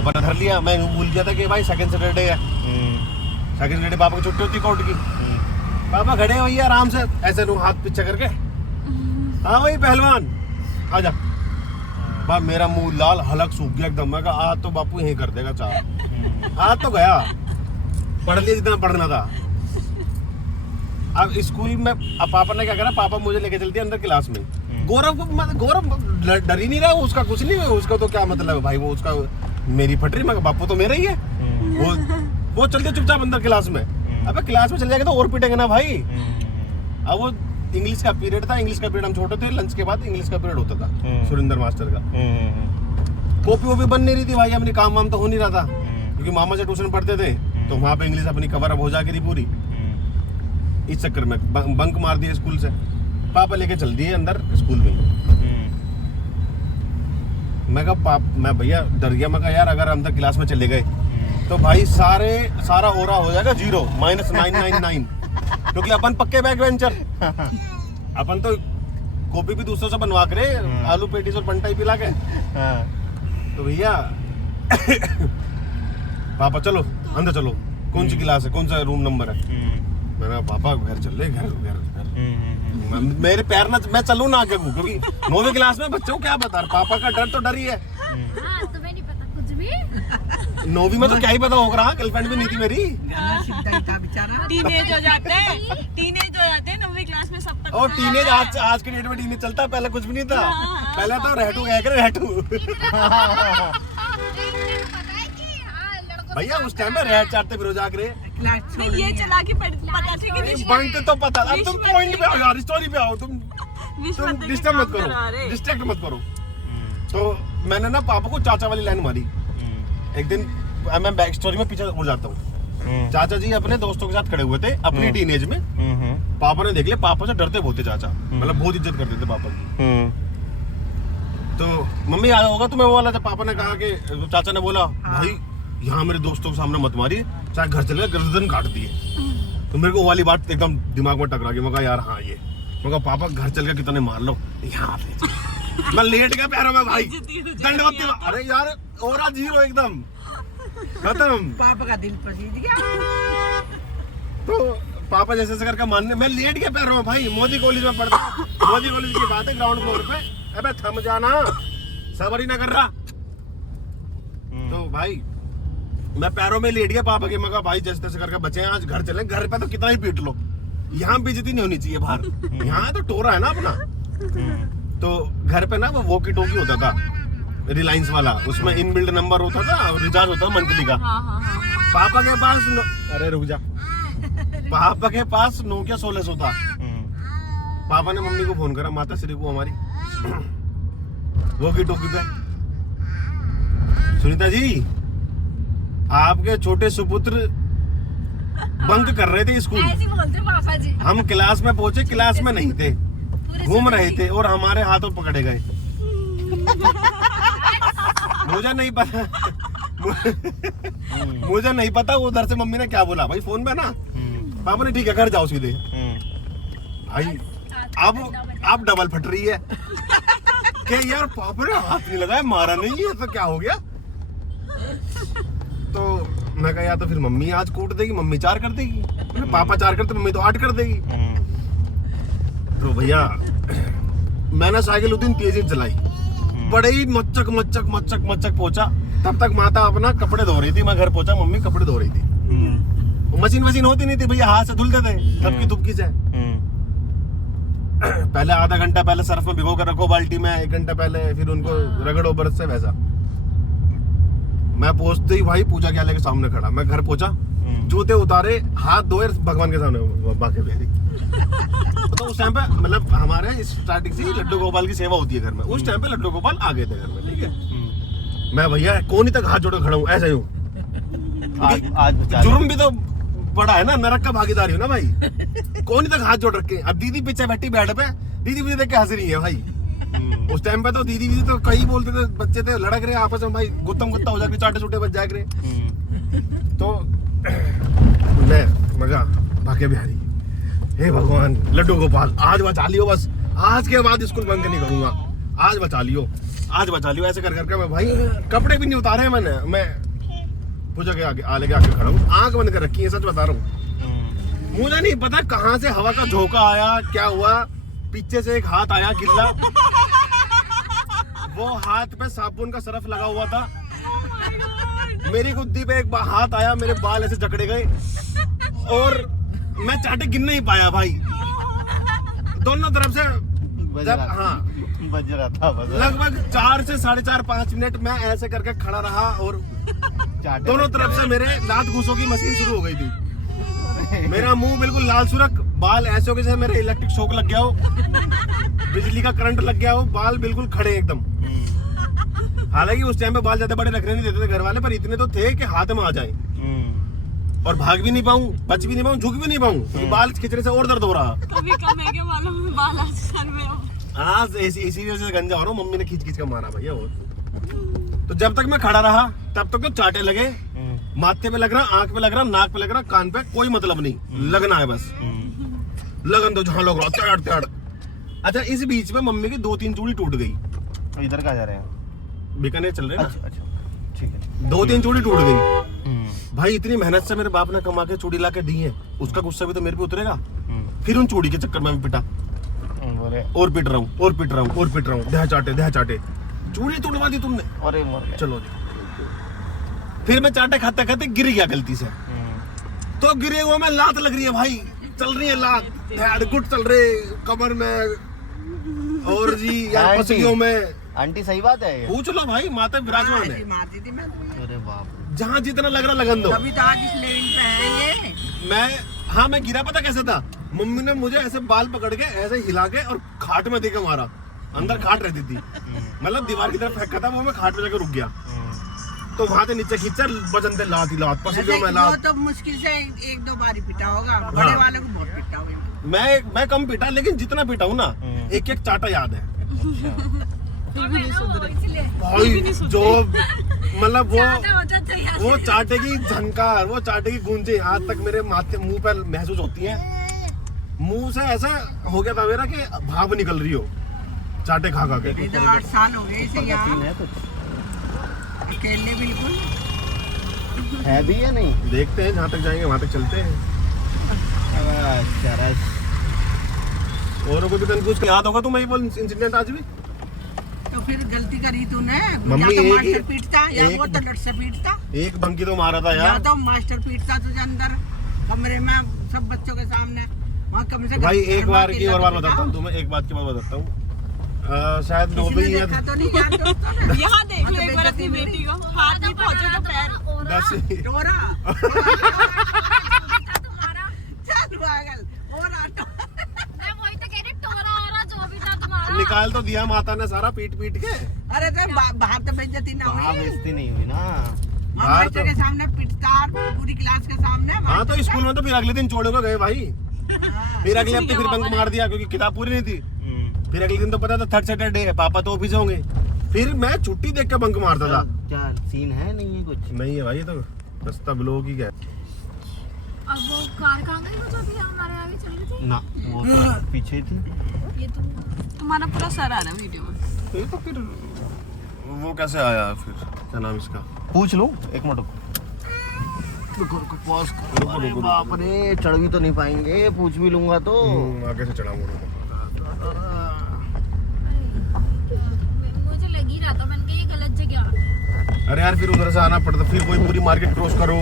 पापा ने धर लिया, मैं भूल गया था कि भाई सेकंड सैटरडे है। सेकंड सैटरडे पापा की छुट्टी होती कोर्ट की। पापा खड़े हैं भैया आराम से, ऐसे रू हाथ पीछे करके, हाँ भाई पहलवान आजा। बाप मेरा मुंह लाल हलक सूख गया एकदम। मैं कहा आज तो बापू यही कर देगा चार। आज तो गया, पढ़ लिया जितना पढ़ना था। अब स्कूल में अब पापा ने क्या करा, पापा मुझे लेके चलती है अंदर क्लास में। गौरव डर ही नहीं रहा, उसका कुछ नहीं है, उसका तो क्या मतलब है भाई, वो उसका मेरी फटरी, मैं बापू तो मेरा ही है। वो चलते चुपचाप अंदर क्लास में। अबे क्लास में चल जाएगा तो और पीटेंगे ना भाई। अब वो इंग्लिश का पीरियड था, इंग्लिश का पीरियड हम छोटे थे, लंच के बाद इंग्लिश का पीरियड होता था सुरेंद्र मास्टर का। कॉपी वॉपी बन नहीं रही थी भाई, अपनी काम वाम तो हो नहीं रहा था, क्योंकि मामा से ट्यूशन पढ़ते थे तो वहाँ पे इंग्लिश अपनी कवर अप हो जाती थी पूरी। इस चक्कर में बंक मार दिया स्कूल से, पापा लेके चल दिए अंदर स्कूल में। मैं कहा मैं भैया डर गया, मैं कहा यार अगर अंदर क्लास में चले गए तो भाई सारा ओरा हो जाएगा 0 -999, क्योंकि अपन पक्के बैक बेंचर। अपन तो कॉपी भी दूसरों से बनवा करे, आलू पेटीज और पंटाई पिला के। तो भैया पापा चलो अंदर चलो, कौन सी क्लास है, कौन सा रूम नंबर है। मैंने पापा घर चल रहे, घर मेरे पैर ना, मैं चलूं ना आगे, क्योंकि 9वीं क्लास में बच्चों को क्या बता, पापा का डर तो डर ही है। तुम्हें नहीं पता कुछ भी। 9वीं में तो क्या ही पता होगा, गर्लफ्रेंड भी नहीं थी मेरी। टीनेज हो जाते हैं 9वीं क्लास में सब तक। और टीनेज आज के डेट में टीनेज चलता है, पहले कुछ भी नहीं था। पहले तो रहटू गया करे रहटू। भैया उस टाइम में रेट चाटते फिर जाग रहे। ये चला के पता थी कि बंक तो पता। अब तुम पॉइंट पे आओ यार, स्टोरी पे आओ। तुम डिस्टर्ब मत करो, डिस्ट्रैक्ट मत करो। तो मैंने ना पापा को चाचा वाली लाइन मारी। एक दिन मैं बैक स्टोरी में पीछे उड़ जाता हूँ। चाचा जी अपने दोस्तों के साथ खड़े हुए थे अपनी टीनेज में। पापा ने देख लिया, पापा से डरते बहुत थे चाचा, मतलब बहुत इज्जत करते थे पापा की। तो मम्मी आया होगा तुम्हें वो वाला, जब पापा ने कहा कि चाचा ने बोला भाई यहाँ मेरे दोस्तों के सामने मत मारिए, चाहे घर चले गर्दन काट दिए। तो मेरे को वाली बात एकदम दिमाग में टकरा गई। मैं कहा यार हाँ ये, मैं कहा पापा घर चल के कितने मार लो, यहाँ मैं लेट गया पैरों में भाई, दंडवत। अरे यार ओरा 0 एकदम खत्म। पापा का दिल पसीज गया। तो पापा जैसे करके मानने, मैं लेट गया पैरों में भाई। मोदी कॉलेज में पढ़ता, मोदी कॉलेज की बात है, ग्राउंड फ्लोर पे। अबे थम जाना, सबर ही ना कर रहा। तो भाई मैं पैरों में लेट गया पापा के। मैं कहा भाई जैसे तैसे करके बचे हैं, आज घर चले। घर पे तो कितना ही पीट लो, यहाँ बेइज्जती नहीं होनी चाहिए बाहर। यहाँ तो टोरा है ना अपना। तो घर पे ना वो वॉकी टॉकी होता था रिलायंस वाला, उसमें इनबिल्ट नंबर होता था, रिचार्ज होता था मंथली का। पापा के पास अरे रुक जा, पापा के पास नोकिया 1600 था। पापा ने मम्मी को फोन करा, माता श्री को हमारी, वॉकी टॉकी पे, सुनीता जी आपके छोटे सुपुत्र बंक कर रहे थे स्कूल। ऐसे बोलते पापा जी। हम क्लास में पहुंचे, क्लास में नहीं थे, घूम रहे थे और हमारे हाथों पकड़े गए। मुझे नहीं पता मुझे नहीं पता उधर से मम्मी ने क्या बोला भाई फोन पे ना। पापा ने ठीक है घर जाओ सीधे। भाई अब डबल फट रही है कि यार पापा ने हाथ नहीं लगाया, मारा नहीं है तो क्या हो गया। तो मैं कहा या तो फिर मम्मी आज कूट देगी, मम्मी 4 कर देगी, पापा 4 करते मम्मी तो 8 कर देगी। तो भैया मैंने साइकिल उस दिन तेजी चलाई, बड़े ही मच्चक मच्चक मच्चक मच्चक पहुंचा। तब तक माता अपना कपड़े धो रही थी, मैं घर पहुंचा, मम्मी कपड़े धो रही थी। मशीन होती नहीं थी भैया, हाथ से धुलते थे थपकी थुपकी से। पहले आधा घंटा पहले सर्फ में भिगो कर रखो बाल्टी में, 1 घंटा पहले, फिर उनको रगड़ो ब्रश से, वैसा। मैं पहुंचते ही भाई पूजा के आले के सामने खड़ा। मैं घर पहुंचा, जूते उतारे, हाथ धोए, भगवान के सामने बाके बेरी। तो उस टाइम पे मतलब हमारे स्टार्टिंग से लड्डू गोपाल की सेवा होती है घर में। उस टाइम पे लड्डू गोपाल आ गए थे घर में, ठीक है। मैं भैया कोनी तक हाथ जोड़ खड़ा हूँ, ऐसे हूँ। जुर्म भी तो बड़ा है ना, नरक का भागीदारी हो ना भाई। कोनी तक हाथ जोड़ रखे। अब दीदी पीछे बैठी बेड पे, दीदी मुझे देख के हंस रही है भाई। उस टाइम पे तो दीदी तो कई बोलते थे, बच्चे थे लड़क रहे आपस में भाई, गुत्तम गुत्ता हो जाए, चाटे छूटे बच जाए। तो मैं मजा भाग्य बिहारी, हे भगवान लड्डू गोपाल आज बचा लियो, बस आज के बाद स्कूल बंद नहीं करूंगा, आज बचा लियो। आज बचा लियो ऐसे कर करके मैं भाई कपड़े भी नहीं उतारे मैंने, मैं पूजा के आगे आगे आके खड़ा हूँ, आंख बंद कर रखी है, सच बता रहा हूँ। मुझे नहीं पता कहाँ से हवा का झोंका आया, क्या हुआ, पीछे से एक हाथ आया गिल्ला, वो हाथ पे साबुन का सरफ लगा हुआ था, मेरी गुद्दी पे एक हाथ आया, मेरे बाल ऐसे जकड़े गए और मैं चाटे गिन नहीं पाया भाई, दोनों तरफ से जब हाँ बज रहा था बस। लगभग 4 से 4.5 5 मिनट मैं ऐसे करके खड़ा रहा और दोनों तरफ से मेरे दांत घूसों की मशीन शुरू हो गई थी। मेरा मुंह बिल्कुल लाल सुरख, बाल ऐसे हो गए जैसे मेरे इलेक्ट्रिक शॉक लग गया हो, बिजली का करंट लग गया हो, बाल बिल्कुल खड़े एकदम। हालांकि उस टाइम पे बाल ज्यादा बड़े रखने नहीं देते थे घर वाले, पर इतने तो थे कि हाथ में आ जाए और भाग भी नहीं पाऊं, बच भी नहीं पाऊं, झुक भी नहीं पाऊं, क्योंकि बाल खींचने से और दर्द हो रहा। कभी कम है के मालूम है बाल आज सर में हो। हाँ इसी वजह से गंजा हो रहा हूँ, मम्मी ने खींच खींच कर मारा भैया वो। तो जब तक मैं खड़ा रहा तब तक तो चाटे लगे, माथे पे लग रहा, आंख पे लग रहा, नाक पे लग रहा, कान पे, कोई मतलब नहीं, लगना है बस, लगन तो जहाँ लग रहा त्याड़ त्याड़। अच्छा इस बीच में मम्मी की 2-3 चूड़ी टूट गई। तो इधर कहाँ जा रहे हैं? बीकानेर चल रहे हैं अच्छा अच्छा ठीक है। 2-3 चूड़ी टूट गई भाई, इतनी मेहनत से मेरे बाप ने कमा के चूड़ी ला के दी है, उसका गुस्सा भी तो मेरे पे उतरेगा। फिर उन चूड़ी के चक्कर में भी पिटा और पिट रहा हूँ और पिट रहा हूँ और पिट रहा हूँ, देह चाटे, चूड़ी तोड़वा दी तुमने, अरे मर गया। चलो जी। फिर मैं चाटे खाते खाते गिर गया गलती से, तो गिरे हुआ मैं, लात लग रही है भाई, चल रही है लात, गुट चल रहे कमर में और जी यार पसलियों में। आंटी सही बात है ये? पूछ लो भाई, माता विराजमान है, मारती थी मैं तो। अरे बाप, जहाँ जितना लग रहा लगन दो। तभी तो आज इस लेवल पे है ये। मैं गिरा, पता कैसे था, मम्मी ने मुझे ऐसे बाल पकड़ के ऐसे हिला के और खाट में देके मारा, अंदर खाट रहती थी, मतलब दीवार की तरफ फेंका था वो, मैं खाट पे जाकर रुक गया, तो वहां से नीचे खींचा, बजनते लात ही लात, पसीजों में लात। वो तो मुश्किल से 1-2 बार ही पिटा होगा, बड़े वाले को बहुत पिटा होगा। मैं कम पिटा, लेकिन जितना पिटा हूँ ना, एक एक चाटा याद है फिर भी नहीं सुधरे। भाई, जो मतलब वो चाटे की झनकार, वो चाटे की गूंजे आज तक मेरे माथे मुंह पर महसूस होती है। मुंह से ऐसा हो गया था मेरा कि भाप निकल रही हो चाटे खा खा के। इधर 8 साल हो गए इसे यहाँ है कुछ अकेले बिल्कुल। है भी या नहीं? देखते हैं, जहाँ तक जाएंगे वहाँ तक चलते हैं। और को भी कुछ याद होगा तुम्हें वो इंसिडेंट आज भी? तो फिर गलती करी तूने, मम्मी या तो एक- मास्टर पीटता या एक- वो तो लट से पीटता, एक बंकी तो मारा था या यार तो मास्टर पीटता तुझे अंदर कमरे में सब बच्चों के सामने, वहाँ कम से कम भाई। एक बार की और बात पिटाओ। बताता हूँ तुम्हें, एक बात की बात बताता हूँ, शायद किसी ने नौवीं या देखा तो नहीं यार दोस्तों ने? यहाँ देख लो एक बार अपनी बेटी को, हाथ नहीं पहुंचे तो पैर। 10वीं डोरा तुम्हारा चल पागल और आटो। मैं वही तो कह रही, टोरा ओरा जो भी था तुम्हारा। निकाल तो दिया माता ने सारा पीट पीट के। अरे तो बाहर तो बेइज्जती ना वहाँ हुई, बेइज्जती नहीं हुई ना। बाहर मास्टर तो- के सामने पिटता पूरी क्लास के सामने। हाँ तो स्कूल में तो फिर अगले दिन छोड़े को गए भाई, हाँ। फिर अगले हफ्ते फिर बंक मार दिया क्योंकि किताब पूरी नहीं थी। फिर अगले दिन तो पता था 3rd सैटरडे है, पापा तो ऑफिस होंगे, फिर मैं छुट्टी देख के बंक मारता था। क्या सीन है? नहीं है कुछ? नहीं है भाई, ये तो रास्ता ब्लॉक ही क्या। अब वो कार कहाँ गई, वो जो अभी हमारे आगे चल रही थी? ना वो तो पीछे ही थी। ये तो तुम्हारा पूरा सर आ रहा है वीडियो में। तो फिर वो कैसे आया फिर, क्या नाम इसका? पूछ लूं एक मिनट पॉज। अरे बाप रे, चढ़ भी तो नहीं पाएंगे, पूछ भी लूंगा तो। आगे से चढ़ा मुझे लग ही रहा था, मैंने कहा ये गलत जगह। अरे यार फिर उधर से आना पड़ता, फिर वही पूरी मार्केट क्रॉस करो।